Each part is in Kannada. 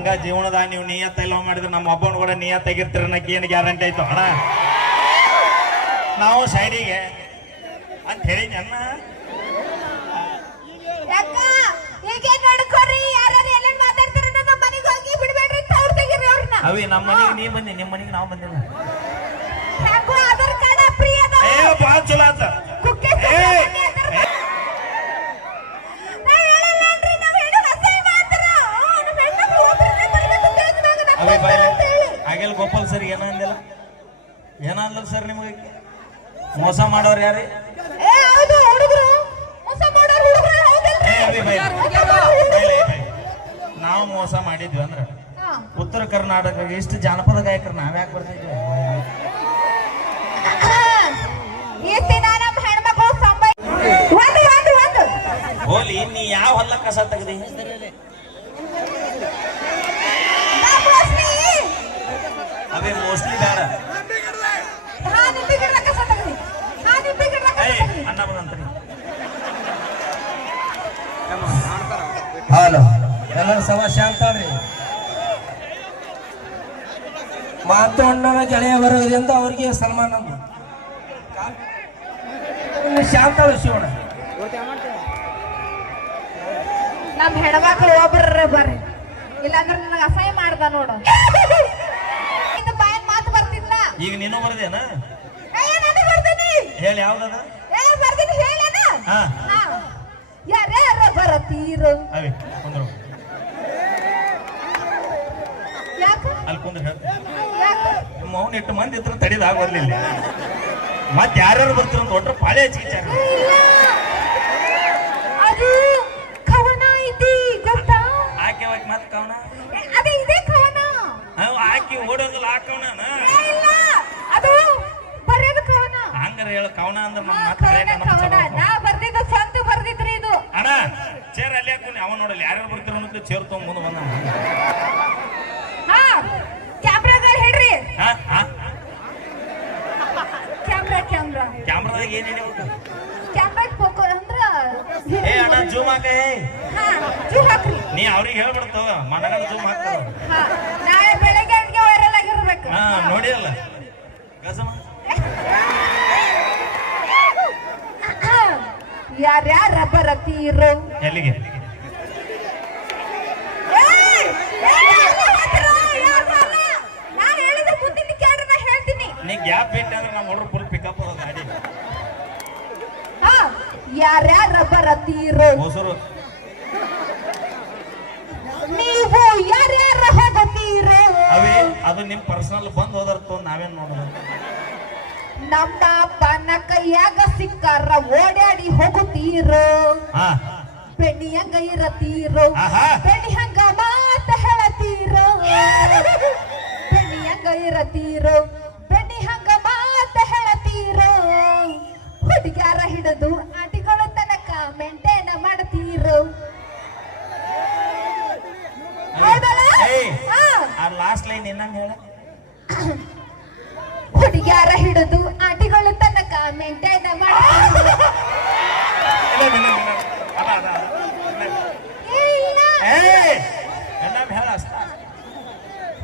ಹಂಗ ಜೀವನದ ನೀವು ನಿಯತ್ತ ಲವ್ ಮಾಡಿದ್ರೆ ನಮ್ಮ ಒಬ್ಬನ ಕೂಡ ನಿಯತ್ತಾಗಿರ್ತೀರ ಅನ್ನಕ್ಕೆ ಏನು ಗ್ಯಾರಂಟಿ ಆಯ್ತು ಅಣ್ಣ ನಾವು ಸೈಡಿಗೆ ಅಂತ ಹೇಳಿದ್ದೆ ಅಣ್ಣ ಅವಿ ನಮ್ಮ ಮನೆಗೆ ನೀ ಬಂದಿ ನಿಮ್ಮ ಮನೆಗೆ ನಾವು ಬಂದಿಲ್ಲ ಭಾಳ ಚಲೋ ಆತ ಹಾಗೆಲ್ಲ ಗೋಪಾಲ್ ಸರ್ ಏನಂದಿಲ್ಲ ಏನಂದ್ರ ಸರ್ ನಿಮಗೆ ಮೋಸ ಮಾಡೋರು ಯಾರು ನಾವು ಮೋಸ ಮಾಡಿದ್ವಿ ಅಂದ್ರೆ ಉತ್ತರ ಕರ್ನಾಟಕ ಎಷ್ಟು ಜಾನಪದ ಗಾಯಕರು ನಾವ್ಯಾಕೆ ಬರ್ತಿದ್ವಿ ಹೋಲಿ ನೀ ಯಾವ ಹೊಲ ಕಸ ತೆಗ್ದಿ ಅವೇ ಮೋಸ್ಟ್ಲಿ ಬೇಡ ಅಣ್ಣ ಬಂದ್ರಿ ಹಲೋ ಎಲ್ಲರೂ ಸಮ ಶಾಂತಳ್ರಿ ಮಾತೋಣ್ಣನ ಗೆಳೆಯ ಬರೋದ್ರಿಂದ ಅವ್ರಿಗೆ ಸನ್ಮಾನ ಶಾಂತಳು ಶಿವಣ್ಣ ನಮ್ ಹೆಣ್ಮಕ್ಳು ಒಬ್ರ ಬರ್ರಿ ಇಲ್ಲಾಂದ್ರೆ ನನಗೆ ಅಸಹ್ಯ ಮಾಡ್ದ ನೋಡು ಬಾಯನ್ ಮಾತು ಬರ್ತಿಲ್ಲ ಈಗ ನೀನು ಬರ್ದೇನ ಹೇಳಿ ಯಾವ್ದದ ಬರ್ತೀನಿ ಹೇಳೇನ ಯಾರ್ಯಾರ ಬರತೀರು ಅಲ್ಲಿ ಕುಂದ್ರ ಮೌನ ಇಟ್ಟು ಮಂದಿ ಇತ್ರ ತಡಿದಾಗ ಬರ್ಲಿಲ್ಲ ಮತ್ ಯಾರ್ಯಾರು ಬರ್ತೀರ ಅಂತ ಒಟ್ರ ಪಾಳೆ ಹಚ್ಚಿಚಾರ ಅದು ಕವನ ಐತಿ ಗೊತ್ತಾ ಆಕೆ ಅವಾಗ ಮತ್ ಕವನ ಅದೇ ಇದೆ ಕವನ ಆಕಿ ಓಡೋದಿಲ್ಲ ಆ ಕವನ ಅದು ಬರೆಯೋದು ಕವನ ಹಂಗಾರ ಹೇಳ ಕವನ ಅಂದ್ರೆ ನಾ ಬರ್ದಿದ್ದು ಸ್ವಂತ ಬರ್ದಿದ್ರಿ ಇದು ಅಣ್ಣ ಚೇರ್ ಅಲ್ಲಿ ಹಾಕೊಂಡು ಅವ ನೋಡಲ್ಲ ಯಾರ್ಯಾರು ಬರ್ತೀರ ಅನ್ನೋದು ಚೇರ್ ತಗೊಂಡ್ ಮುಂದೆ ಬಂದ ಕ್ಯಾಮ್ರಾದಾಗ ಹೇಳ್ರಿ ಕ್ಯಾಮ್ರಾದಾಗ ಏನೇನು ಕ್ಯಾಮ್ರಾಗ ಫೋಕೋ ಅಂದ್ರ ಏ ಅಣ್ಣ ಜೂಮ್ ಹಾಕೇ ಜೂಮ್ ಹಾಕ್ರಿ ನೀ ಅವ್ರಿಗೆ ಹೇಳ್ಬಿಡ್ತಾವ ಮನಗಂಡ ಜೂಮ್ ಹಾಕ್ತಾವ ನಾಳೆ ಬೆಳಗ್ಗೆ ಅಡ್ಗೆ ವೈರಲ್ ಆಗಿರ್ಬೇಕು ನೋಡಿರಲ್ಲ ಗಜಮ ಯಾರ್ಯಾರ ಬರತೀರೋ ಎಲ್ಲಿಗೆ ನೀ ಗ್ಯಾಪ್ ಬಿಟ್ಟು ಅಂದ್ರೆ ನಮ್ಮ ಹುಡುಗರು ಫುಲ್ ಪಿಕಪ್ ಅದ ಗಾಡಿ ಯಾರ್ಯಾರ ಬರತೀರೋ ಹೊಸರು ನೀವು ಯಾರ್ಯಾರ ಹೋಗತೀರೋ ಅವೇ ಅದು ನಿಮ್ ಪರ್ಸನಲ್ ಬಂದ್ ಹೋದರ್ತು ನಾವೇನ್ ನೋಡೋದು ನಮ್ಮ ಪನ ಕೈಯಾಗ ಸಿಕ್ಕಾರ ಓಡಾಡಿ ಹೋಗುತ್ತೀರೋ ಬೆಣ್ಣಿ ಹಂಗ ಇರತೀರೋ ಬೆಣ್ಣಿ ಹಂಗ ಮಾತ ಹೇಳತೀರೋ ಬೆಣ್ಣಿ ಹಂಗ ಇರತೀರೋ ಬೆಣ್ಣಿ ಹಂಗ ಮಾತ ಹೇಳತೀರೋ ಹುಡುಗ್ಯಾರ ಹಿಡಿದು ಆಟಿಗಳು ತನಕ ಮೇಂಟೈನ್ ಮಾಡ್ತೀರೋ ಲಾಸ್ಟ್ ಲೈನ್ ಇನ್ನೊಂದು ಹೇಳ ಹುಡುಗ್ಯಾರ ಹಿಡಿದು ಆಟಿಗಳು ತನಕ ಮೇಂಟೈನ್ ಮಾಡ್ತೀರೋ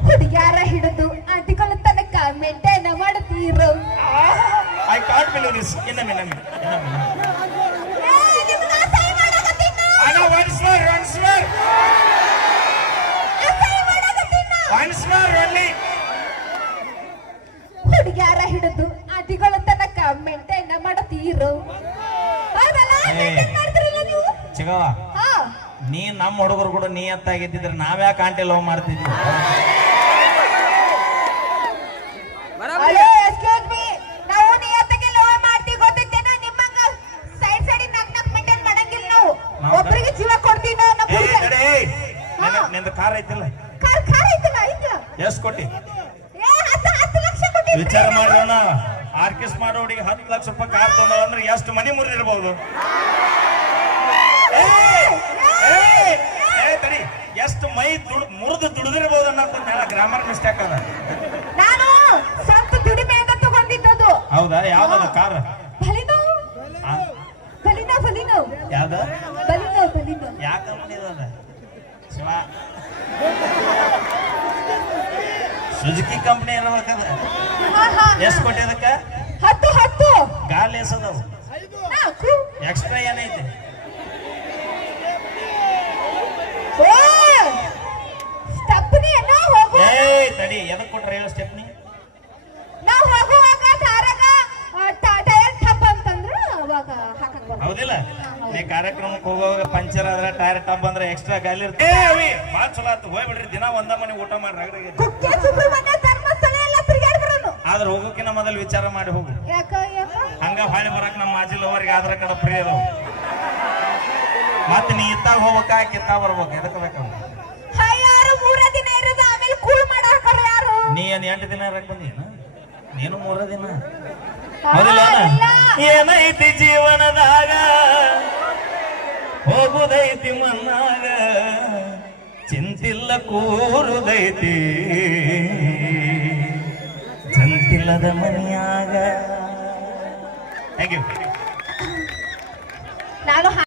ಹುಡುಗ್ಯಾರ ಹಿಡಿದು ಆಟಿಗಳು ತನಕ ಮೇಂಟೈನ್ ಮಾಡ್ತೀರೋ ಐ ಕಾಂಟ್ ಬಿಲೀವ್ ದಿಸ್ ಇನ್ನೊಮ್ಮೆ ಹುಡುಗ್ಯಾರ ಹಿಡಿದು ಆಟಿಗಳು ತನಕ ಮೇಂಟೈನ್ ಮಾಡ್ತೀರೋ ಚಿಗವ ನೀ ನಮ್ಮ ಹುಡುಗರು ಕೂಡ ನಿಯತ್ತಾಗಿದ್ದಿದ್ರೆ ನಾವ್ಯಾಕೆ ಆಂಟಿ ಲವ್ ಮಾಡ್ತಿದ್ವಿ ನಾವು ನಿಯತ್ತಾಗಿ ಲವ್ ಮಾಡ್ತೀವಿ ಗೊತ್ತಿದ್ದೇನ ನಿಮ್ಮಂಗ ಸೈಡ್ ಸೈಡ್ ನಕ್ ಮೇಂಟೈನ್ ಮಾಡಂಗಿಲ್ಲ ನಾವು ಒಬ್ಬರಿಗೆ ಜೀವ ಕೊಡ್ತೀವಿ ನಿಂದ ಕಾರ್ ಐತಿಲ್ಲ ಕಾರ್ ಐತಿಲ್ಲ ಎಷ್ಟು ಕೊಟ್ಟಿ 10 ಲಕ್ಷ ಕೊಟ್ಟಿ ವಿಚಾರ ಮಾಡೋಣ ಆರ್ಕೆಸ್ಟ್ ಮಾಡೋಡಿಗೆ 10 ಲಕ್ಷ ರೂಪಾಯಿ ಕಾರ್ ತಗೊಂಡ ಅಂದ್ರೆ ಎಷ್ಟು ಮನಿ ಮುರಿದಿರ್ಬಹುದು ತಡಿ ಎಷ್ಟು ಮೈ ಮುರಿದು ದುಡಿದಿರ್ಬಹುದು ಅನ್ನೋದು ಗ್ರಾಮರ್ ಮಿಸ್ಟೇಕ್ ಅದ ನಾನು ಸ್ವಂತ ದುಡಿಮೆ ಅಂತ ತಗೊಂಡಿದ್ದು ಹೌದಾ ಯಾವ್ದದ ಕಾರ್ ಬಲಿನೋ ಯಾವ್ದ ಬಲಿನೋ ಯಾವ ಕಂಪನಿ ಅದ ಶಿವ ಸುಜುಕಿ ಕಂಪ್ನಿ ಇರ್ಬೇಕದ. ಹಾ ಹಾ ಎಷ್ಟು ಕೊಟ್ಟೆ ಅದಕ್ಕ? 10 ಗಾಲಿ ಎಸದವು 4 ಎಕ್ಸ್ಟ್ರಾ ಏನೈತಿ? ಸ್ಟೆಪ್ನಿ ನಾವು ಹೋಗು ಏಯ್ ತಡಿ, ಎದಕ್ ಕೊಟ್ರ ಹೇಳ ಸ್ಟೆಪ್ನಿ? ನಾವು ಹೋಗುವಾಗ ದಾರಾಗ ಟೈರ್ ಟಪ್ ಅಂತಂದ್ರು ಅವಾಗ ಹಾಕಕ್ ಬರ್ತದೆ. ಹೌದಿಲ್ಲ? ನೀ ಕಾರ್ಯಕ್ರಮಕ್ಕೆ ಹೋಗುವಾಗ ಪಂಚರ್ ಆದ್ರೆ ಟೈರ್ ಟಬ್ ಅಂದ್ರೆ ಎಕ್ಸ್ಟ್ರಾ ಗಾಲಿ ಇರುತ್ತೆ. ಬಾಳ್ ಚಲೋ ಆತು, ಹೋಗ್ಬಿಡ್ರಿ. ದಿನ ಒಂದ ಮನೆ ಊಟ ಮಾಡ್ರಿ. ಕುಕ್ಕೆ ಸುಬ್ರಹ್ಮಣ್ಯ ಧರ್ಮಸ್ಥಳ ಎಲ್ಲ ತಿರುಗಾಡಿ ಬರೋನು. ಆದ್ರೆ ಹೋಗೋಕಿನ ಮೊದಲು ವಿಚಾರ ಮಾಡಿ ಹೋಗು. ಯಾಕ ಹಂಗ ಹೊಳೆ ಬರಕ್ ನಮ್ಮ ಮಾಜಿಲವರಿಗೆ ಆಧಾರ ಕಾರ್ಡ್ ಫ್ರೀ ಅದಾವ. ಮತ್ತೆ ನೀ ಇತ್ತಾಗ ಹೋಗ್ಬೇಕ, ಕಿತ್ತ ಬರ್ಬೇಕು. ಎದಕ್ ಬೇಕು? ಯಾರು 3 ದಿನ ಇರೋದು, ಆಮೇಲೆ ಕೂಲ್ ಮಾಡಾಕರ ಯಾರು? ನೀ ಏನ್ 8 ದಿನ ಇರಕ್ ಬಂದೀನ? ನೀನು 3 ದಿನ. ಹಾ, ಹೌದಿಲ್ಲ? ಇಲ್ಲ. ಏನೈತಿ ಜೀವನದಾಗ, ಹೋಗುದೈತಿ ಮನ್ನಾಗ, ಚಿಂತಿಲ್ಲ ಕೂರುದೈತಿ ಚಂತಿಲ್ಲದ ಮನೆಯಾಗ. Thank you. ನಾನು